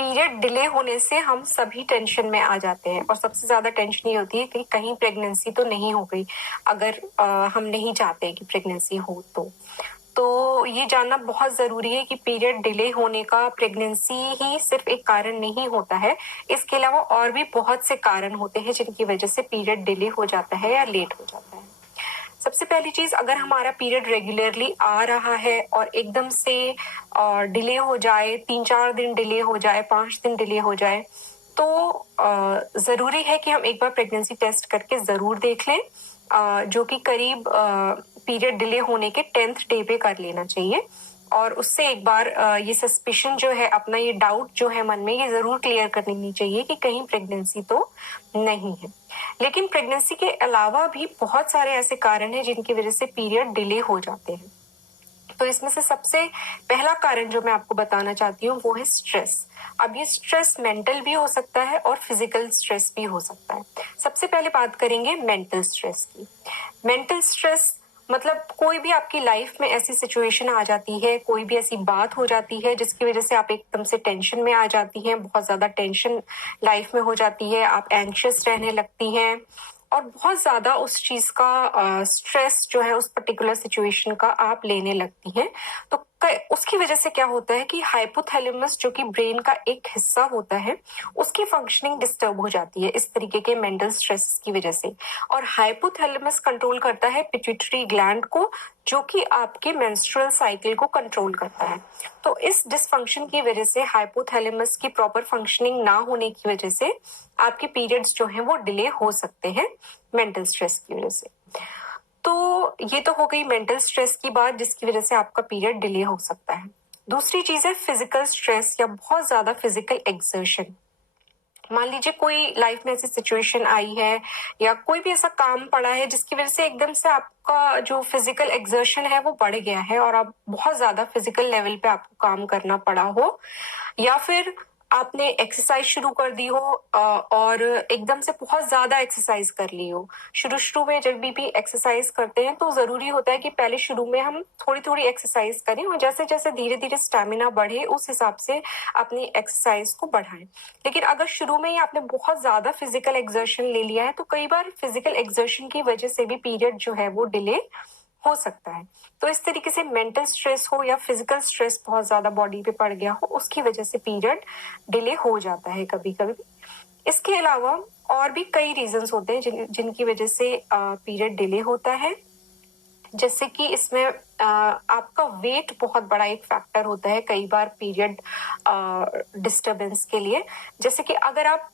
Period delay होने से हम सभी टेंशन में आ जाते हैं और सबसे ज्यादा टेंशन ये होती है कि कहीं प्रेगनेंसी तो नहीं हो गई, अगर हम नहीं चाहते कि प्रेगनेंसी हो तो ये जानना बहुत जरूरी है कि पीरियड डिले होने का प्रेगनेंसी ही सिर्फ एक कारण नहीं होता है। इसके अलावा और भी बहुत से कारण होते हैं जिनकी वजह से पीरियड डिले हो जाता है या लेट हो जाता है। सबसे पहली चीज, अगर हमारा पीरियड रेगुलरली आ रहा है और एकदम से डिले हो जाए, 3-4 दिन डिले हो जाए, 5 दिन डिले हो जाए, तो जरूरी है कि हम एक बार प्रेगनेंसी टेस्ट करके जरूर देख लें, जो कि करीब पीरियड डिले होने के 10th डे पे कर लेना चाहिए। और उससे एक बार ये सस्पिशन जो है, अपना ये डाउट जो है मन में, ये जरूर क्लियर कर लेनी चाहिए कि कहीं प्रेगनेंसी तो नहीं है। लेकिन प्रेगनेंसी के अलावा भी बहुत सारे ऐसे कारण हैं जिनकी वजह से पीरियड डिले हो जाते हैं। तो इसमें से सबसे पहला कारण जो मैं आपको बताना चाहती हूँ वो है स्ट्रेस। अब ये स्ट्रेस मेंटल भी हो सकता है और फिजिकल स्ट्रेस भी हो सकता है। सबसे पहले बात करेंगे मेंटल स्ट्रेस की। मेंटल स्ट्रेस मतलब कोई भी आपकी लाइफ में ऐसी सिचुएशन आ जाती है, कोई भी ऐसी बात हो जाती है जिसकी वजह से आप एकदम से टेंशन में आ जाती हैं, बहुत ज्यादा टेंशन लाइफ में हो जाती है, आप एंग्शियस रहने लगती हैं और बहुत ज्यादा उस चीज का स्ट्रेस जो है उस पर्टिकुलर सिचुएशन का आप लेने लगती हैं। तो उसकी वजह से क्या होता है कि हाइपोथैलेमस जो कि ब्रेन का एक हिस्सा होता है, उसकी फंक्शनिंग डिस्टर्ब हो जाती है इस तरीके के मेंटल स्ट्रेस की वजह से। और हाइपोथैलेमस कंट्रोल करता है पिट्यूटरी ग्लैंड को, जो कि आपके मेंस्ट्रुअल साइकिल को कंट्रोल करता है। तो इस डिसफंक्शन की वजह से, हाइपोथैलेमस की प्रॉपर फंक्शनिंग ना होने की वजह से आपके पीरियड्स जो हैं वो डिले हो सकते हैं मेंटल स्ट्रेस की वजह से। तो ये तो हो गई मेंटल स्ट्रेस की बात, जिसकी वजह से आपका पीरियड डिले हो सकता है। दूसरी चीज है फिजिकल स्ट्रेस या बहुत ज्यादा फिजिकल एक्सर्शन। मान लीजिए कोई लाइफ में ऐसी सिचुएशन आई है या कोई भी ऐसा काम पड़ा है जिसकी वजह से एकदम से आपका जो फिजिकल एक्सर्शन है वो बढ़ गया है और आप बहुत ज्यादा फिजिकल लेवल पे आपको काम करना पड़ा हो, या फिर आपने एक्सरसाइज शुरू कर दी हो और एकदम से बहुत ज्यादा एक्सरसाइज कर ली हो। शुरू शुरू में जब भी एक्सरसाइज करते हैं तो जरूरी होता है कि पहले शुरू में हम थोड़ी थोड़ी एक्सरसाइज करें और जैसे जैसे धीरे धीरे स्टैमिना बढ़े उस हिसाब से अपनी एक्सरसाइज को बढ़ाएं। लेकिन अगर शुरू में ही आपने बहुत ज्यादा फिजिकल एक्सर्शन ले लिया है तो कई बार फिजिकल एक्सर्शन की वजह से भी पीरियड जो है वो डिले हो सकता है। तो इस तरीके से मेंटल स्ट्रेस हो या फिजिकल स्ट्रेस बहुत ज्यादा बॉडी पे पड़ गया हो, उसकी वजह से पीरियड डिले हो जाता है कभी कभी। इसके अलावा और भी कई रीजंस होते हैं जिनकी वजह से पीरियड डिले होता है। जैसे कि इसमें आपका वेट बहुत बड़ा एक फैक्टर होता है कई बार पीरियड डिस्टरबेंस के लिए। जैसे कि अगर आप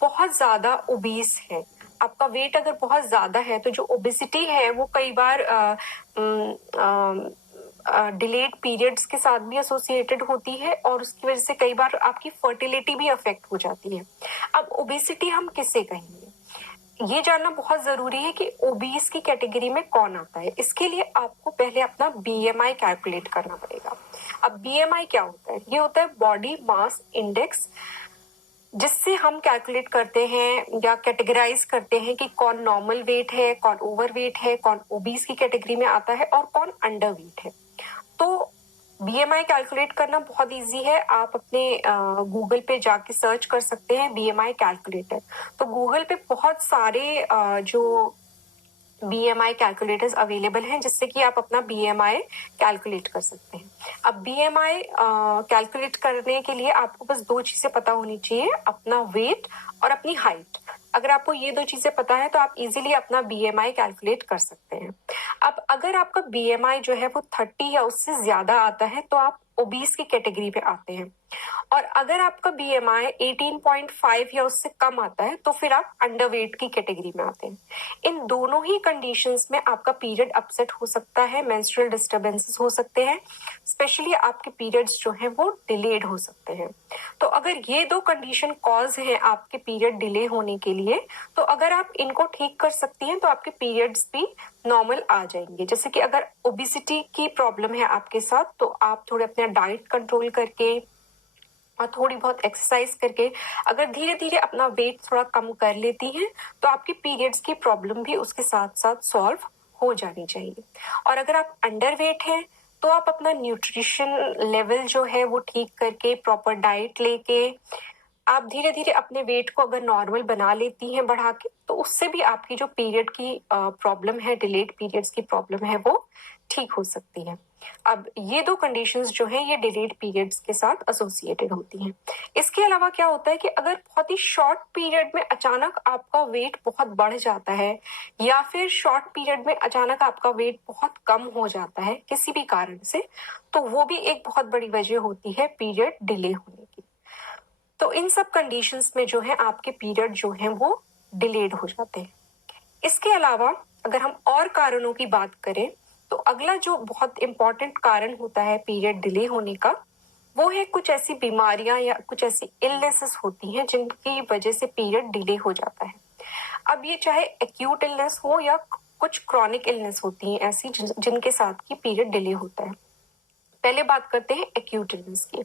बहुत ज्यादा ओबीस है, आपका वेट अगर बहुत ज्यादा है, तो जो ओबेसिटी है वो कई बार डिलेड पीरियड्स के साथ भी एसोसिएटेड होती है और उसकी वजह से कई बार आपकी फर्टिलिटी भी अफेक्ट हो जाती है। अब ओबेसिटी हम किसे कहेंगे, ये जानना बहुत जरूरी है कि ओबीस की कैटेगरी में कौन आता है। इसके लिए आपको पहले अपना बीएमआई कैलकुलेट करना पड़ेगा। अब बीएमआई क्या होता है? ये होता है बॉडी मास इंडेक्स, जिससे हम कैलकुलेट करते हैं या कैटेगराइज करते हैं कि कौन नॉर्मल वेट है, कौन ओवर वेट है, कौन ओबीस की कैटेगरी में आता है और कौन अंडर वेट है। तो बीएमआई कैलकुलेट करना बहुत इजी है। आप अपने गूगल पे जाके सर्च कर सकते हैं बीएमआई कैलकुलेटर। तो गूगल पे बहुत सारे जो बीएमआई कैलकुलेटर्स अवेलेबल हैं जिससे कि आप अपना बीएमआई कैलकुलेट कर सकते हैं। अब बीएमआई कैलकुलेट करने के लिए आपको बस 2 चीजें पता होनी चाहिए, अपना वेट और अपनी हाइट। अगर आपको ये 2 चीजें पता है तो आप इजीली अपना बीएमआई कैलकुलेट कर सकते हैं। अब अगर आपका बीएमआई जो है वो 30 या उससे ज्यादा आता है तो आप ओबीस की कैटेगरी पे आते हैं, और अगर आपका बीएमआई 18.5 या उससे कम आता है तो फिर आप अंडरवेट की कैटेगरी में आते हैं। इन दोनों ही कंडीशंस में आपका पीरियड अपसेट हो सकता है, मेंस्ट्रुअल डिस्टरबेंसेस हो सकते हैं, स्पेशली आपके पीरियड्स जो हैं वो डिलेड हो सकते हैं। तो अगर ये 2 कंडीशन कॉज हैं आपके पीरियड डिले होने के लिए, तो अगर आप इनको ठीक कर सकती हैं तो आपके पीरियड्स भी नॉर्मल आ जाएंगे। जैसे कि अगर ओबेसिटी की प्रॉब्लम है आपके साथ तो आप थोड़े अपना डाइट कंट्रोल करके और थोड़ी बहुत एक्सरसाइज करके अगर धीरे धीरे अपना वेट थोड़ा कम कर लेती हैं तो आपकी पीरियड्स की प्रॉब्लम भी उसके साथ साथ सॉल्व हो जानी चाहिए। और अगर आप अंडर वेट हैं तो आप अपना न्यूट्रिशन लेवल जो है वो ठीक करके, प्रॉपर डाइट लेके आप धीरे धीरे अपने वेट को अगर नॉर्मल बना लेती हैं बढ़ा के, तो उससे भी आपकी जो पीरियड की प्रॉब्लम है, डिलेड पीरियड्स की प्रॉब्लम है, वो ठीक हो सकती है। अब ये दो कंडीशंस जो है ये डिलेड पीरियड्स के साथ एसोसिएटेड होती हैं। इसके अलावा क्या होता है कि अगर बहुत ही शॉर्ट पीरियड में अचानक आपका वेट बहुत बढ़ जाता है, या फिर शॉर्ट पीरियड में अचानक आपका वेट बहुत कम हो जाता है किसी भी कारण से, तो वो भी एक बहुत बड़ी वजह होती है पीरियड डिले होने की। तो इन सब कंडीशंस में जो है आपके पीरियड जो है वो डिलेड हो जाते हैं। इसके अलावा अगर हम और कारणों की बात करें, तो अगला जो बहुत इंपॉर्टेंट कारण होता है पीरियड डिले होने का, वो है कुछ ऐसी बीमारियां या कुछ ऐसी इलनेसेस होती हैं जिनकी वजह से पीरियड डिले हो जाता है। अब ये चाहे एक्यूट इलनेस हो या कुछ क्रॉनिक इलनेस होती हैं ऐसी जिनके साथ की पीरियड डिले होता है। पहले बात करते हैं एक्यूट इलनेस की।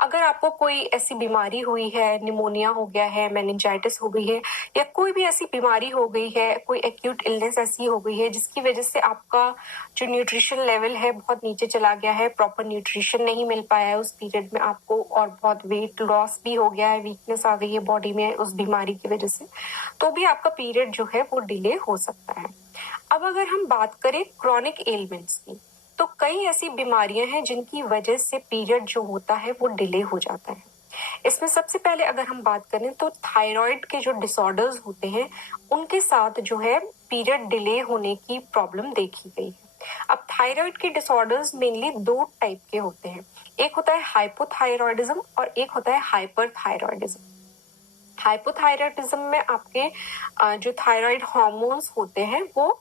अगर आपको कोई ऐसी बीमारी हुई है, निमोनिया हो गया है, मेनिंजाइटिस हो गई है, या कोई भी ऐसी बीमारी हो गई है, कोई एक्यूट इलनेस ऐसी हो गई है जिसकी वजह से आपका जो न्यूट्रिशन लेवल है बहुत नीचे चला गया है, प्रॉपर न्यूट्रिशन नहीं मिल पाया है उस पीरियड में आपको, और बहुत वेट लॉस भी हो गया है, वीकनेस आ गई है बॉडी में उस बीमारी की वजह से, तो भी आपका पीरियड जो है वो डिले हो सकता है। अब अगर हम बात करें क्रॉनिक एलिमेंट्स की, तो कई ऐसी बीमारियां हैं जिनकी वजह से पीरियड जो होता है वो डिले हो जाता है। इसमें सबसे पहले अगर हम बात करें तो थायराइड के जो डिसऑर्डर्स होते हैं उनके साथ जो है पीरियड डिले होने की प्रॉब्लम देखी गई है। अब थायराइड के डिसऑर्डर्स मेनली दो टाइप के होते हैं, एक होता है हाइपोथायरॉयडिज्म और एक होता है हाइपरथायरॉयडिज्म। हाइपोथायरॉयडिज्म में आपके जो थायराइड हार्मोन्स होते हैं वो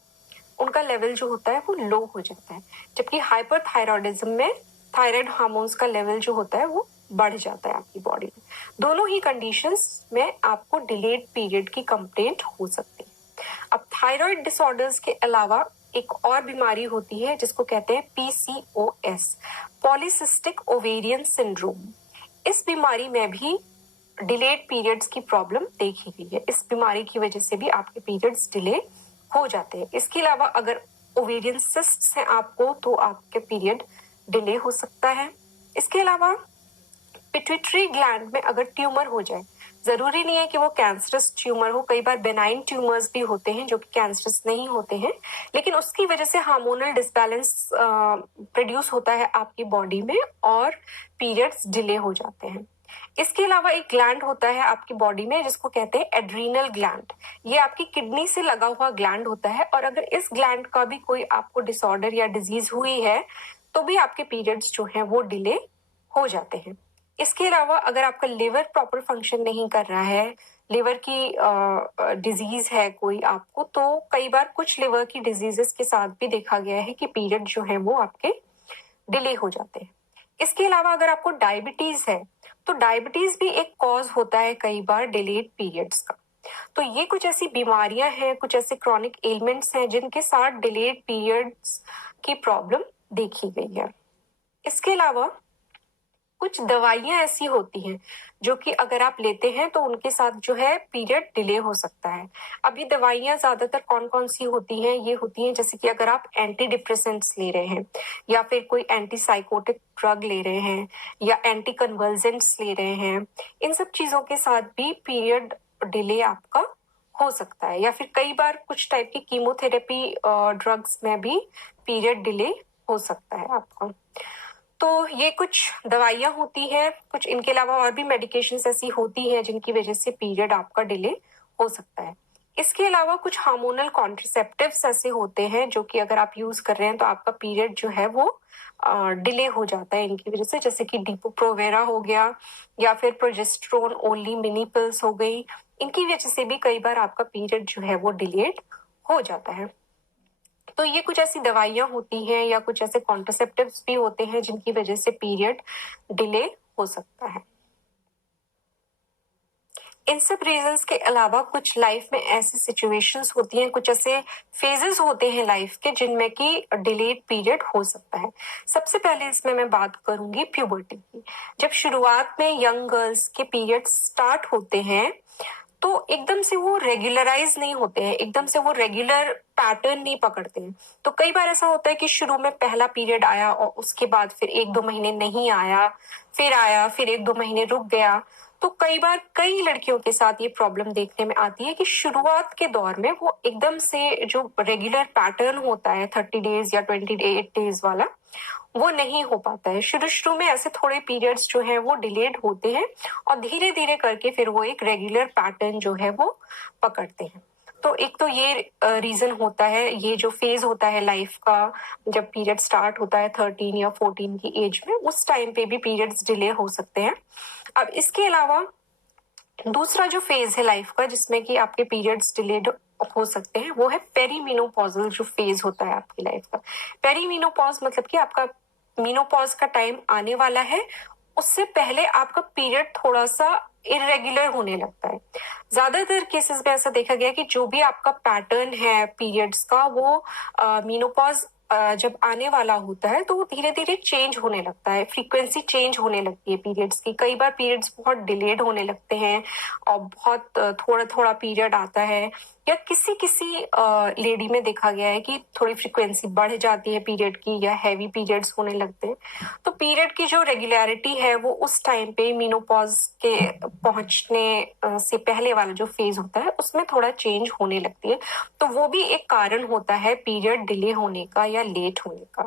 उनका लेवल जो होता है वो लो हो जाता है, जबकि हाइपरथायरॉयडिज्म में थायराइड हार्मोन्स का लेवल जो होता है वो बढ़ जाता है आपकी बॉडी में। दोनों ही कंडीशंस में आपको डिलेड पीरियड की कंप्लेंट हो सकती है। अब थायराइड डिसऑर्डर्स के अलावा एक और बीमारी होती है जिसको कहते हैं PCOS, पॉलीसिस्टिक ओवेरियन सिंड्रोम। इस बीमारी में भी डिलेड पीरियड्स की प्रॉब्लम देखी गई है। इस बीमारी की वजह से भी आपके पीरियड्स डिले हो जाते हैं। इसके अलावा अगर ओवेरियन सिस्ट्स हैं आपको, तो आपके पीरियड डिले हो सकता है। इसके अलावा पिट्यूटरी ग्लैंड में अगर ट्यूमर हो जाए, जरूरी नहीं है कि वो कैंसरस ट्यूमर हो, कई बार बेनाइन ट्यूमर्स भी होते हैं जो कि कैंसरस नहीं होते हैं, लेकिन उसकी वजह से हार्मोनल डिसबैलेंस प्रोड्यूस होता है आपकी बॉडी में और पीरियड्स डिले हो जाते हैं। इसके अलावा एक ग्लैंड होता है आपकी बॉडी में जिसको कहते हैं एड्रीनल ग्लैंड। ये आपकी किडनी से लगा हुआ ग्लैंड होता है, और अगर इस ग्लैंड का भी कोई आपको डिसऑर्डर या डिजीज हुई है तो भी आपके पीरियड्स जो हैं वो डिले हो जाते हैं। इसके अलावा अगर आपका लिवर प्रॉपर फंक्शन नहीं कर रहा है, लिवर की डिजीज है कोई आपको, तो कई बार कुछ लिवर की डिजीजेस के साथ भी देखा गया है कि पीरियड जो है वो आपके डिले हो जाते हैं। इसके अलावा अगर आपको डायबिटीज है, तो डायबिटीज भी एक कॉज होता है कई बार डिलेड पीरियड्स का। तो ये कुछ ऐसी बीमारियां हैं, कुछ ऐसे क्रॉनिक एलिमेंट्स हैं जिनके साथ डिलेड पीरियड्स की प्रॉब्लम देखी गई है। इसके अलावा कुछ दवाइयां ऐसी होती हैं जो कि अगर आप लेते हैं तो उनके साथ जो है पीरियड डिले हो सकता है। अब ये दवाइयां ज्यादातर कौन कौन सी होती हैं? ये होती हैं जैसे कि अगर आप एंटी डिप्रेसेंट्स ले रहे हैं, या फिर कोई एंटी साइकोटिक ड्रग ले रहे हैं, या एंटी कन्वर्जेंट्स ले रहे हैं, इन सब चीजों के साथ भी पीरियड डिले आपका हो सकता है। या फिर कई बार कुछ टाइप की कीमोथेरेपी ड्रग्स में भी पीरियड डिले हो सकता है आपका। तो ये कुछ दवाइयां होती हैं, कुछ इनके अलावा और भी मेडिकेशंस ऐसी होती हैं जिनकी वजह से पीरियड आपका डिले हो सकता है। इसके अलावा कुछ हार्मोनल कॉन्ट्रासेप्टिव्स ऐसे होते हैं जो कि अगर आप यूज कर रहे हैं तो आपका पीरियड जो है वो डिले हो जाता है इनकी वजह से, जैसे कि डिपो-प्रोवेरा हो गया, या फिर प्रोजेस्टेरोन ओनली मिनी पिल्स हो गई। इनकी वजह से भी कई बार आपका पीरियड जो है वो डिलेड हो जाता है। तो ये कुछ ऐसी दवाइयां होती हैं या कुछ ऐसे कॉन्ट्रासेप्टिव्स भी होते हैं जिनकी वजह से पीरियड डिले हो सकता है। इन सब रीजंस के अलावा कुछ लाइफ में ऐसी सिचुएशंस होती हैं, कुछ ऐसे फेजेस होते हैं लाइफ के जिनमें कि डिलेड पीरियड हो सकता है। सबसे पहले इसमें मैं बात करूंगी प्यूबर्टी की। जब शुरुआत में यंग गर्ल्स के पीरियड स्टार्ट होते हैं तो एकदम से वो रेगुलराइज नहीं होते हैं, एकदम से वो रेगुलर पैटर्न नहीं पकड़ते हैं। तो कई बार ऐसा होता है कि शुरू में पहला पीरियड आया और उसके बाद फिर 1-2 महीने नहीं आया, फिर 1-2 महीने रुक गया। तो कई बार कई लड़कियों के साथ ये प्रॉब्लम देखने में आती है कि शुरुआत के दौर में वो एकदम से जो रेगुलर पैटर्न होता है 30 डेज या 28 डेज वाला, वो नहीं हो पाता है। शुरू शुरू में ऐसे थोड़े पीरियड्स जो है वो डिलेड होते हैं और धीरे धीरे करके फिर वो एक रेगुलर पैटर्न जो है वो पकड़ते हैं। तो एक तो ये रीजन होता है, ये जो फेज होता है लाइफ का, जब पीरियड स्टार्ट होता है 13 या 14 की एज में, उस टाइम पे भी पीरियड्स डिले हो सकते हैं। अब इसके अलावा दूसरा जो फेज है लाइफ का जिसमें कि आपके पीरियड्स डिलेड हो सकते हैं, वो है पेरीमेनोपॉजल जो फेज होता है आपकी लाइफ का। पेरीमेनोपॉज मतलब कि आपका मीनोपॉज का टाइम आने वाला है, उससे पहले आपका पीरियड थोड़ा सा इरेगुलर होने लगता है। ज्यादातर केसेस में ऐसा देखा गया कि जो भी आपका पैटर्न है पीरियड्स का, वो मीनोपॉज जब आने वाला होता है तो वो धीरे धीरे चेंज होने लगता है, फ्रीक्वेंसी चेंज होने लगती है पीरियड्स की। कई बार पीरियड्स बहुत डिलेड होने लगते हैं और बहुत थोड़ा थोड़ा पीरियड आता है, या किसी किसी लेडी में देखा गया है कि थोड़ी फ्रीक्वेंसी बढ़ जाती है पीरियड की, या हैवी पीरियड्स होने लगते हैं। तो पीरियड की जो रेगुलरिटी है वो उस टाइम पे मीनोपॉज के पहुंचने से पहले वाला जो फेज होता है उसमें थोड़ा चेंज होने लगती है। तो वो भी एक कारण होता है पीरियड डिले होने का या लेट होने का।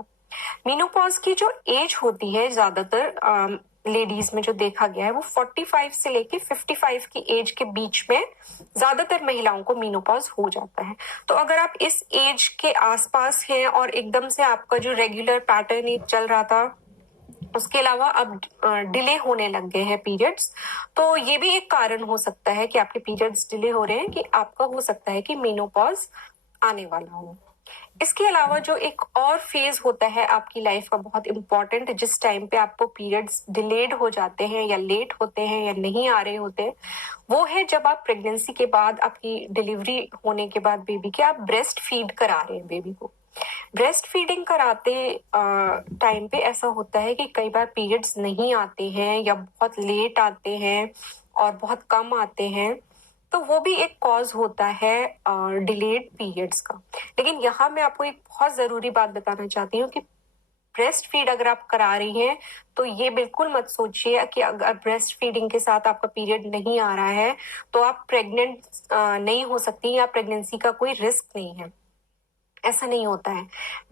मीनोपॉज की जो एज होती है ज्यादातर लेडीज में जो देखा गया है वो 45 से लेके 55 की एज के बीच में ज्यादातर महिलाओं को मीनोपॉज हो जाता है। तो अगर आप इस एज के आसपास हैं और एकदम से आपका जो रेगुलर पैटर्न चल रहा था उसके अलावा अब डिले होने लग गए हैं पीरियड्स, तो ये भी एक कारण हो सकता है कि आपके पीरियड्स डिले हो रहे हैं, कि आपका हो सकता है कि मीनोपॉज आने वाला हो। इसके अलावा जो एक और फेज होता है आपकी लाइफ का बहुत इंपॉर्टेंट, जिस टाइम पे आपको पीरियड्स डिलेड हो जाते हैं या लेट होते हैं या नहीं आ रहे होते, वो है जब आप प्रेगनेंसी के बाद, आपकी डिलीवरी होने के बाद बेबी के आप ब्रेस्ट फीड करा रहे हैं बेबी को। ब्रेस्ट फीडिंग कराते टाइम पे ऐसा होता है कि कई बार पीरियड्स नहीं आते हैं या बहुत लेट आते हैं और बहुत कम आते हैं, तो वो भी एक कॉज होता है डिलेड पीरियड्स का। लेकिन यहाँ मैं आपको एक बहुत जरूरी बात बताना चाहती हूँ कि ब्रेस्ट फीड अगर आप करा रही हैं तो ये बिल्कुल मत सोचिए कि अगर ब्रेस्ट फीडिंग के साथ आपका पीरियड नहीं आ रहा है तो आप प्रेग्नेंट नहीं हो सकती या प्रेगनेंसी का कोई रिस्क नहीं है। ऐसा नहीं होता है।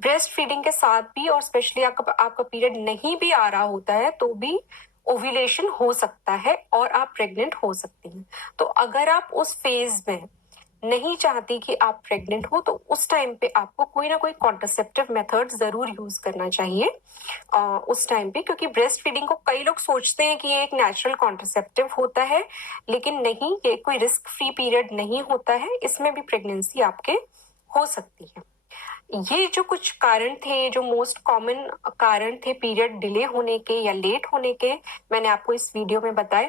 ब्रेस्ट फीडिंग के साथ भी और स्पेशली आपका पीरियड नहीं भी आ रहा होता है तो भी ओव्यूलेशन हो सकता है और आप प्रेग्नेंट हो सकती हैं। तो अगर आप उस फेज में नहीं चाहती कि आप प्रेग्नेंट हो तो उस टाइम पे आपको कोई ना कोई कॉन्ट्रासेप्टिव मेथड जरूर यूज करना चाहिए उस टाइम पे, क्योंकि ब्रेस्ट फीडिंग को कई लोग सोचते हैं कि ये एक नेचुरल कॉन्ट्रासेप्टिव होता है, लेकिन नहीं, ये कोई रिस्क फ्री पीरियड नहीं होता है, इसमें भी प्रेगनेंसी आपके हो सकती है। ये जो कुछ कारण थे, जो मोस्ट कॉमन कारण थे पीरियड डिले होने के या लेट होने के, मैंने आपको इस वीडियो में बताए।